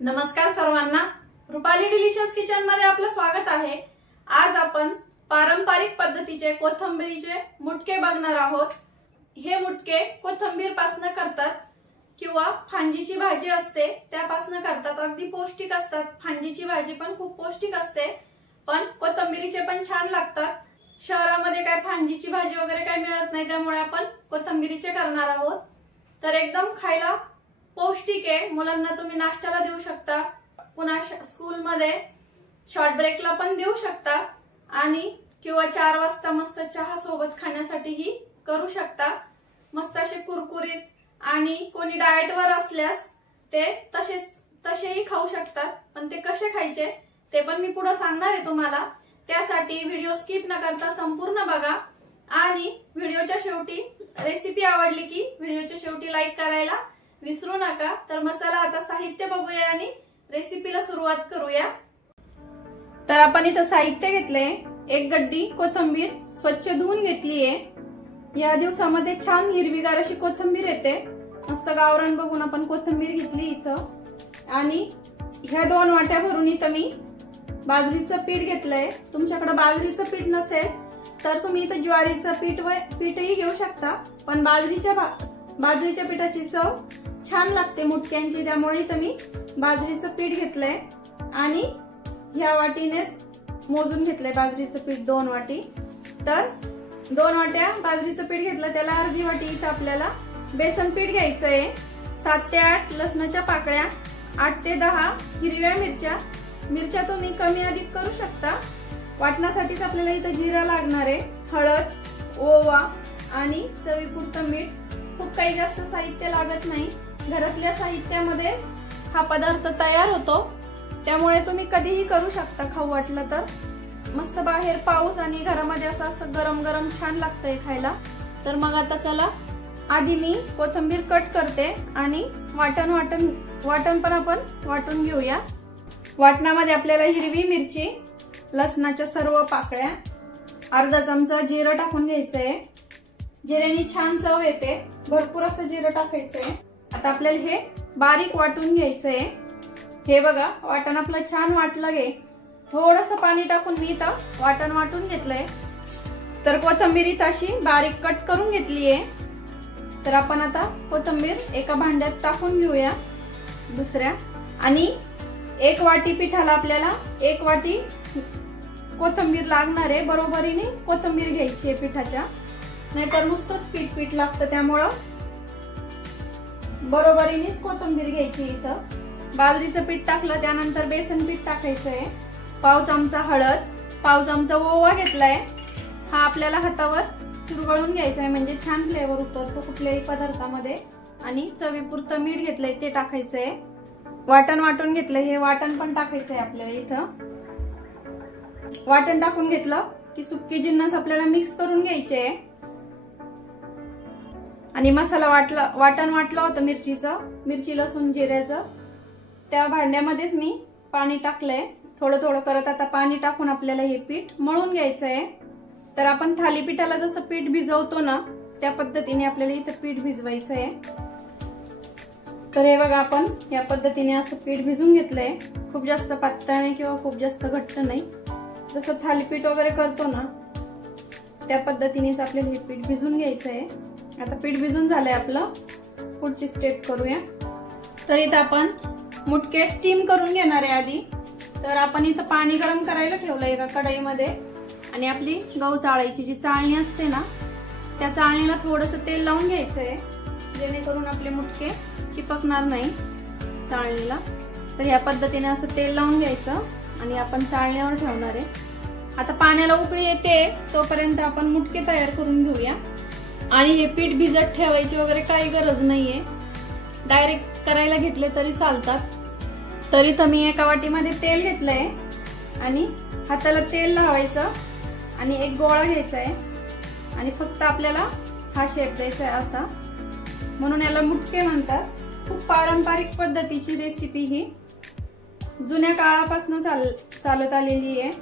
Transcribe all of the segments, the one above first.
नमस्कार सर्वांना, Rupali delicious kitchen मध्ये आपलं स्वागत आहे। आज आपण पारंपरिक पद्धतीचे कोथिंबीरीचे मुटके बघणार आहोत। हे मुटके कोथिंबीर पासून करतात किंवा फांजीची भाजी असते त्यापासून करतात। अगदी पौष्टिक असतात। फांजीची भाजी पण खूप पौष्टिक असते, पण कोथिंबीरीचे पण छान लागतात। शहरामध्ये काय फांजीची भाजी वगैरे काय मिळत नाही, त्यामुळे आपण कोथिंबीरीचे करणार आहोत। तर एकदम खायला पौष्टिक आहे। मुलांना तुम्ही नाश्त्याला देऊ शकता, पुन्हा स्कूल मध्ये शॉर्ट ब्रेकला पण देऊ शकता, आणि किंवा 4 वाजता मस्त चहा सोबत खाण्यासाठीही करू शकता। मस्त असे कुरकुरीत, आणि कोणी डाएट वर असल्यास ते तसेही खाऊ शकतात। पण ते कसे खायचे ते पण मी पुढे सांगणार आहे तुम्हाला। त्यासाठी व्हिडिओ स्किप न करता संपूर्ण बघा, आणि व्हिडिओच्या शेवटी रेसिपी आवडली की व्हिडिओच्या शेवटी लाईक करायला विसरू नका। तर मग चला आता साहित्य बघूया आणि रेसिपीला सुरुवात करूया। तर आपण इथं साहित्य घेतले, 1 गड्डी कोथिंबीर स्वच्छ धुवून घेतली आहे। या दिवसामध्ये छान हिरवीगार अशी कोथिंबीर येते। मस्त गावरान बघून आपण कोथिंबीर घेतली इथं। आणि ह्या 2 वाट्या भरून इथं मी बाजरीचं पीठ घेतलंय। तुमच्याकडे बाजरीचं पीठ नसेल तर तुम्ही इथं ज्वारीचं पीठही घेऊ शकता, पण बाजरीच्या पिठाची चव छान लागते मुटक्यांची, त्यामुळे इथं मी बाजरीचं पीठ घेतलंय। आणि ह्या वाटीनेच मोजून घेतलंय बाजरीचं पीठ 2 वाटी। तर 2 वाट्या बाजरीचं पीठ घेतलं, त्याला अर्धी वाटी इथं आपल्याला बेसन पीठ घ्यायचंय। 7 ते 8 लसणाच्या पाकळ्या, 8 ते 10 हिरव्या मिरच्या तुम्ही कमी अधिक करू शकता। वाटण्यासाठीच आपल्याला इथं जिरा लागणार आहे, हळद, ओवा आणि चवीपुरतं मीठ। खूप काही जास्त साहित्य लागत नाही, घरातल्या साहित्यामध्येच हा पदार्थ तयार होतो, त्यामुळे तुम्ही कधीही करू शकता खाऊ वाटलं तर। मस्त बाहेर पाऊस आणि घरामध्ये असं गरम गरम छान लागतंय खायला। तर मग आता चला, आधी मी कोथिंबीर कट करते आणि वाटण पण आपण वाटून घेऊया। वाटणामध्ये आपल्याला हिरवी मिरची, लसणाच्या सर्व पाकळ्या, अर्धा चमचा जिरं टाकून घ्यायचंय। जिऱ्याने छान चव येते, भरपूर असं जिरं टाकायचंय। आता आपल्याला हे बारीक वाटून घ्यायचंय। हे बघा, वाटण आपलं छान वाटलं गे। थोडंसं पाणी टाकून मी इथं वाटण वाटून घेतलंय। तर कोथिंबीर अशी बारीक कट करून घेतलीये। तर आपण आता कोथिंबीर एका भांड्यात टाकून घेऊया दुसऱ्या। आणि 1 वाटी पिठाला आपल्याला 1 वाटी कोथिंबीर लागणार आहे। बरोबरीने कोथिंबीर घ्यायची आहे पिठाच्या, नाहीतर नुसतंच पीठ लागतं, त्यामुळं बरोबरीनेच कोथिंबीर घ्यायची। इथं बाजरीचं पीठ टाकलं, त्यानंतर बेसन पीठ टाकायचंय। पाव चमचा हळद, पाव चमचा ओवा घेतलाय। हा आपल्याला हातावर चुरगळून घ्यायचा आहे, म्हणजे छान फ्लेवर उतरतो कुठल्याही पदार्थामध्ये। आणि चवीपुरतं मीठ घेतलंय ते टाकायचंय। वाटण वाटून घेतलंय, हे वाटण पण टाकायचंय आपल्याला इथं। वाटण टाकून घेतलं की सुक्के जिन्नस आपल्याला मिक्स करून घ्यायचे। आणि मसाला वाटण वाटलं होतं मिरची लसूण जिऱ्याचं, त्या भांड्यामध्येच मी पाणी टाकलंय। थोडं थोडं करत आता पाणी टाकून आपल्याला हे पीठ मळून घ्यायचंय। तर आपण थालीपीठाला जसं पीठ भिजवतो ना, त्या पद्धतीने आपल्याला इथं पीठ भिजवायचंय। तर हे बघा, आपण या पद्धतीने असं पीठ भिजून घेतलंय। खूप जास्त पातळ नाही किंवा खूप जास्त घट्ट नाही, जसं थालीपीठ वगैरे करतो ना त्या पद्धतीनेच आपल्याला हे पीठ भिजून घ्यायचंय। आता पीठ भिजून झालंय आपलं, पुढची स्टेप करूया। तर इथं आपण मुटके स्टीम करून घेणार आहे आधी। तर आपण इथं पाणी गरम करायला ठेवलंय एका कढईमध्ये, आणि आपली गहू चाळायची जी चाळणी असते ना, त्या चाळणीला थोडंसं तेल लावून घ्यायचंय, जेणेकरून आपले मुटके चिपकणार नाही चाळणीला। तर या पद्धतीने असं तेल लावून घ्यायचं आणि आपण चाळणीवर ठेवणार आहे। आता पाण्याला उकळी येते तोपर्यंत आपण मुटके तयार करून घेऊया। आणि हे पीठ भिजत ठेवायची वगैरे काही गरज नाहीये, डायरेक्ट करायला घेतले तरी चालतात। तर इथं मी एका वाटीमध्ये तेल घेतलंय, आणि हाताला तेल लावायचं आणि एक गोळा घ्यायचा आहे, आणि फक्त आपल्याला हा शेप द्यायचा आहे असा, म्हणून याला मुटके म्हणतात। खूप पारंपरिक पद्धतीची रेसिपी ही, जुन्या काळापासून चालत आलेली आहे।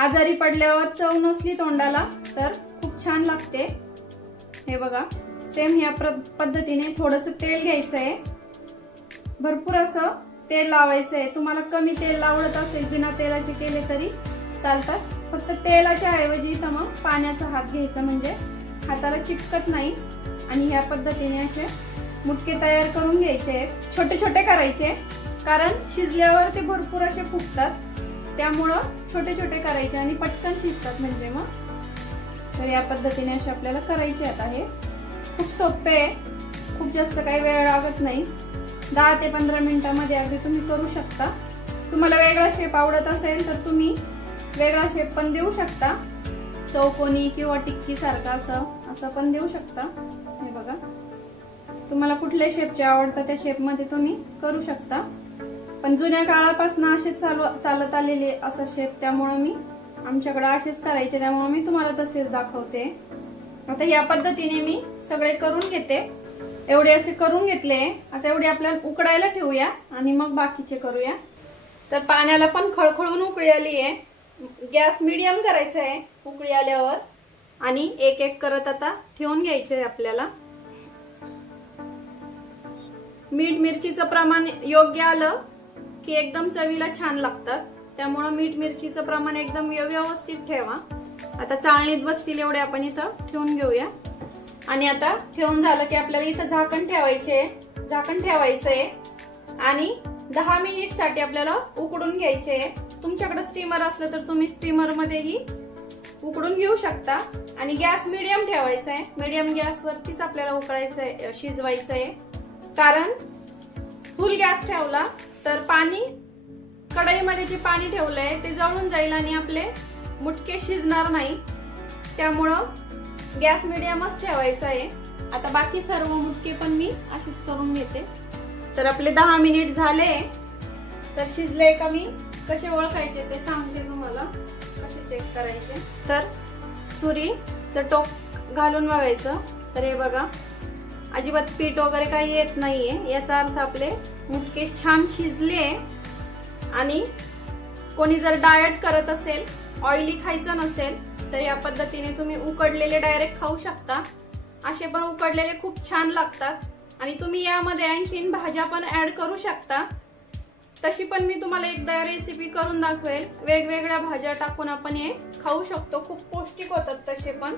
आजारी पडल्यावर चव नसली तोंडाला तर खूप छान लागते। हे बघा, सेम ह्या पद्धतीने थोडंसं तेल घ्यायचंय, भरपूर असं तेल लावायचंय। तुम्हाला कमी तेल आवडत असेल बिना तेलाचे केले तरी चालतात, फक्त तेलाच्या ऐवजी इथं मग पाण्याचा हात घ्यायचा, म्हणजे हाताला चिपकत नाही। आणि ह्या पद्धतीने असे मुटके तयार करून घ्यायचे। छोटे छोटे करायचे, कारण शिजल्यावर ते भरपूर असे फुगतात, त्यामुळं छोटे छोटे करायचे आणि पटकन शिजतात म्हणजे मग। तर या पद्धतीने असे आपल्याला करायचे आता। हे खूप सोपे आहे, खूप जास्त काही वेळ लागत नाही, 10 ते 15 मिनिटांमध्ये अगदी तुम्ही करू शकता। तुम्हाला वेगळा शेप आवडत असेल तर तुम्ही वेगळा शेप पण देऊ शकता, चौकोनी किंवा टिक्की सारखा असं पण देऊ शकता। हे बघा, तुम्हाला कुठल्या शेपचे आवडतं त्या शेप मध्ये तुम्ही करू शकता, पण जुन्या काळापासून असेच चालत आलेले असं शेप, त्यामुळे मी आमच्याकडे असेच करायचे, त्यामुळे मी तुम्हाला तसेच दाखवते। आता या पद्धतीने मी सगळे करून घेते। एवढे असे करून घेतले, आता एवढे आपल्याला उकडायला ठेवूया आणि मग बाकीचे करूया। तर पाण्याला पण खळखळून उकळी आली आहे, गॅस मीडियम करायचा आहे उकळी आल्यावर, आणि एक एक करत आता ठेवून घ्यायचे आपल्याला। मीठ मिरचीचं प्रमाण योग्य आलं की एकदम चवीला छान लागतात, त्यामुळे मीठ मिरचीचं प्रमाण एकदम व्यवस्थित ठेवा। आता चाळणीत बसतील एवढे आपण इथं ठेवून घेऊया। आणि आता ठेवून झालं की आपल्याला इथं झाकण ठेवायचंय आणि 10 मिनिट साठी आपल्याला उकडून घ्यायचे। तुमच्याकडे स्टीमर असलं तर तुम्ही स्टीमर मध्येही उकडून घेऊ शकता। आणि गॅस मीडियम ठेवायचा आहे, मीडियम गॅस वरतीच आपल्याला उकळायचंय, शिजवायचंय, कारण फुल गॅस ठेवला तर पाणी, कढईमध्ये जे पाणी ठेवलंय ते जळून जाईल आणि आपले मुटके शिजणार नाही, त्यामुळं गॅस मीडियमच ठेवायचा आहे। आता बाकी सर्व मुटके पण मी अशीच करून घेते। तर आपले 10 मिनिट झाले, तर शिजले का मी कसे ओळखायचे ते सांगते तुम्हाला, कसे चेक करायचे। तर सुरीचं टोक घालून बघायचं, तर हे बघा अजिबात पीठ वगैरे काही येत नाहीये, याचा अर्थ आपले मुटके छान शिजले। आणि कोणी जर डाएट करत असेल, ऑइली खायचं नसेल, तर या पद्धतीने तुम्ही उकडलेले डायरेक्ट खाऊ शकता, असे पण उकडलेले खूप छान लागतात। आणि तुम्ही यामध्ये आणखीन भाज्या पण ऍड करू शकता, तशी पण मी तुम्हाला एकदा रेसिपी करून दाखवेल। वेगवेगळ्या भाज्या टाकून आपण हे खाऊ शकतो, खूप पौष्टिक होतात तसे पण।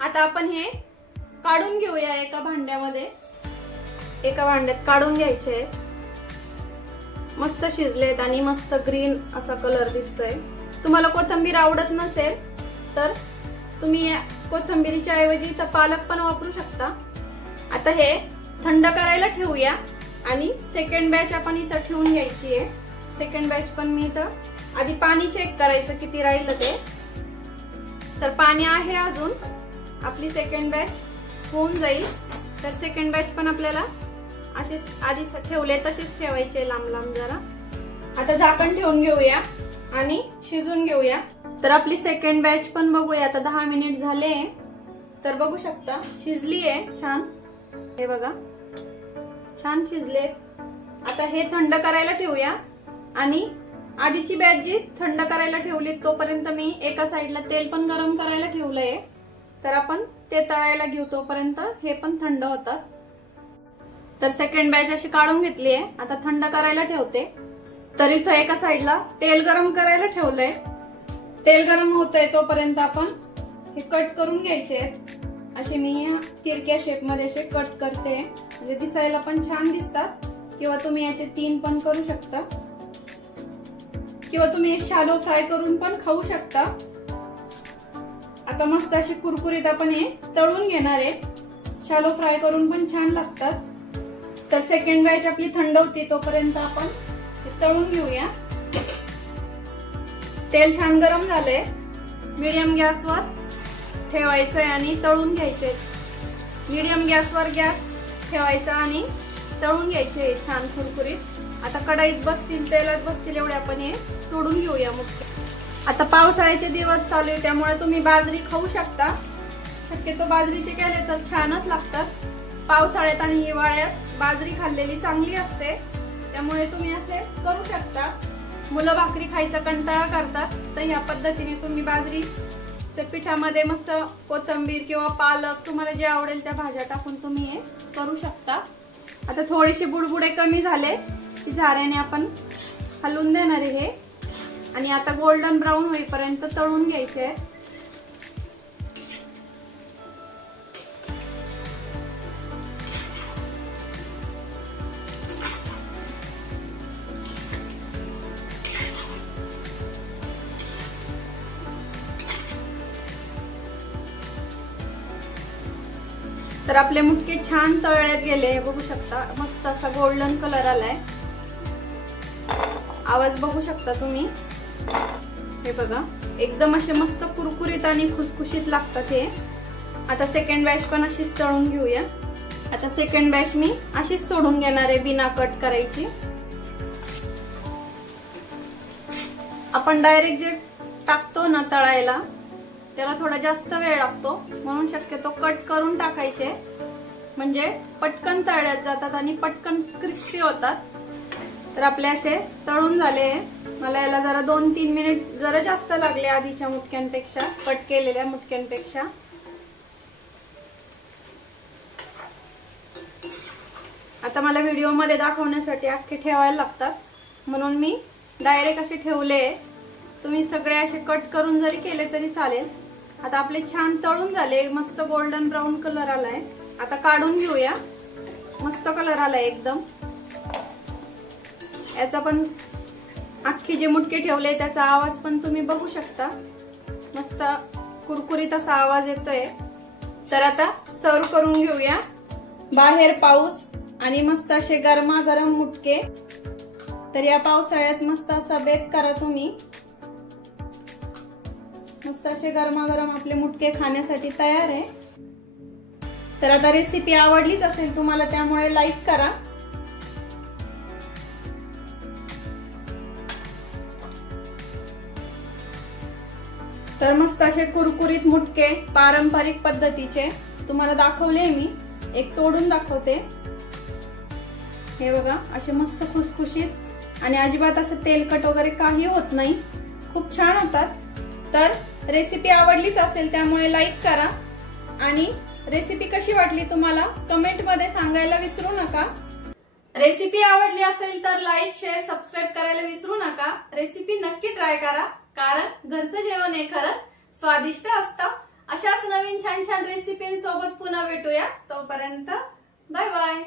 आता आपण हे काढून घेऊया एका भांड्यामध्ये, एका भांड्यात काढून घ्यायचे। मस्त शिजलेत आणि मस्त ग्रीन असा कलर दिसतोय। तुम्हाला कोथिंबीर आवडत नसेल तर तुम्ही कोथिंबीरीच्या ऐवजी इथं पालक पण वापरू शकता। आता हे थंड करायला ठेवूया आणि सेकंड बॅच आपण इथं ठेवून घ्यायची आहे। सेकंड बॅच पण मी इथं आधी पाणी चेक करायचं किती राहिलं ते, तर पाणी आहे अजून, आपली सेकंड बॅच होऊन जाईल। तर सेकंड बॅच पण आपल्याला असेच आधी ठेवले तसेच ठेवायचे, लांब लांब जरा। आता झाकण ठेवून घेऊया आणि शिजून घेऊया। तर आपली सेकंड बॅच पण बघूया, आता 10 मिनिट झाले, तर बघू शकता शिजली आहे छान। हे बघा छान शिजले। आता हे थंड करायला ठेवूया आणि आधीची बॅच जी थंड करायला ठेवली तोपर्यंत मी एका साइडला तेल पण गरम करायला ठेवलंय, तर आपण ते तळायला घेऊ तोपर्यंत हे पण थंड होतात। तर सेकंड बॅच अशी काढून घेतली आहे, आता थंड करायला ठेवते। तर इथं एका साइडला तेल गरम करायला ठेवलंय, तेल गरम होतंय तोपर्यंत आपण हे कट करून घ्यायचे। असे मी तिरक्या शेप मध्ये असे कट करते, म्हणजे दिसायला पण छान दिसतात, किंवा तुम्ही याचे 3 पण करू शकता, किंवा तुम्ही शॅलो फ्राय करून पण खाऊ शकता। आता मस्त असे कुरकुरीत आपण हे तळून घेणार आहे, शॅलो फ्राय करून पण छान लागतात। तर सेकंड बॅच आपली थंड होती तोपर्यंत आपण हे तळून घेऊया। तेल छान गरम झालंय, मीडियम गॅसवर ठेवायचंय आणि तळून घ्यायचे। मीडियम गॅसवर गॅस ठेवायचा आणि तळून घ्यायचे छान कुरकुरीत। आता कढईत बसतील, तेलात बसतील एवढे आपण हे सोडून घेऊया मुटके। आता पावसाळ्याचे दिवस चालू आहे, त्यामुळे तुम्ही बाजरी खाऊ शकता, शक्यतो बाजरीचे केले तर छानच लागतात। पावसाळ्यात आणि हिवाळ्यात बाजरी खाल्लेली चांगली असते, त्यामुळे तुम्ही असे करू शकता। मुलं भाकरी खायचा कंटाळा करतात, तर ह्या पद्धतीने तुम्ही बाजरीच्या पिठामध्ये मस्त कोथिंबीर किंवा पालक तुम्हाला जे आवडेल त्या भाज्या टाकून तुम्ही हे करू शकता। आता थोडेसे बुडबुडे कमी झाले, ती झाऱ्याने आपण हलवून देणार आहे हे। आणि आता गोल्डन ब्राऊन होईपर्यंत तळून घ्यायचे आहेत। तर आपले मुटके छान तळल्यात गेले, बघू शकता मस्त असा गोल्डन कलर आलाय। आवाज बघू शकता तुम्ही, हे बघा एकदम असे मस्त कुरकुरीत आणि खुसखुशीत लागतात हे। आता सेकंड बॅच पण अशीच तळून घेऊया। आता सेकंड बॅच मी अशीच सोडून घेणार आहे बिना कट करायची। आपण डायरेक्ट जे टाकतो ना तळायला त्याला थोडा जास्त वेळ लागतो, म्हणून शक्यतो कट करून टाकायचे, म्हणजे पटकन तळल्यात जातात आणि पटकन क्रिस्पी होतात। तर आपले असे तळून झाले। मला याला जरा 2-3 मिनिट जरा जास्त लागले आधीच्या मुटक्यांपेक्षा, कट केलेल्या मुटक्यांपेक्षा। आता मला व्हिडिओ मध्ये दाखवण्यासाठी अख्खे ठेवायला लागतात, म्हणून मी डायरेक्ट असे ठेवले। तुम्ही सगळे असे कट करून जरी केले तरी चालेल। आता आपले छान तळून झाले, मस्त गोल्डन ब्राऊन कलर आलाय। आता काढून घेऊया, मस्त कलर आलाय एकदम। याचा पण अख्खे जे मुटके ठेवले त्याचा आवाज पण तुम्ही बघू शकता, मस्त कुरकुरीत असा आवाज येतोय। तर आता सर्व करून घेऊया। बाहेर पाऊस आणि मस्त असे गरमागरम मुटके। तर या पावसाळ्यात मस्त असा बेत करा तुम्ही। मस्त असे गरमागरम आपले मुटके खाण्यासाठी तयार आहे। तर आता रेसिपी आवडलीच असेल तुम्हाला, त्यामुळे लाईक करा। तर मस्त असे कुरकुरीत मुटके पारंपरिक पद्धतीचे तुम्हाला दाखवले मी। एक तोडून दाखवते, हे बघा असे मस्त खुसखुशीत आणि अजिबात असं तेलकट वगैरे काही होत नाही, खूप छान होतात। तर रेसिपी आवडलीच असेल त्यामुळे लाईक करा आणि रेसिपी कशी वाटली तुम्हाला कमेंट मध्ये सांगायला विसरू नका। रेसिपी आवडली असेल तर लाईक, शेअर, सबस्क्राईब करायला विसरू नका। रेसिपी नक्की ट्राय करा, कारण घरचं जेवण हे खरंच स्वादिष्ट असतं। अशाच नवीन छान छान रेसिपींसोबत पुन्हा भेटूया, तोपर्यंत बाय बाय।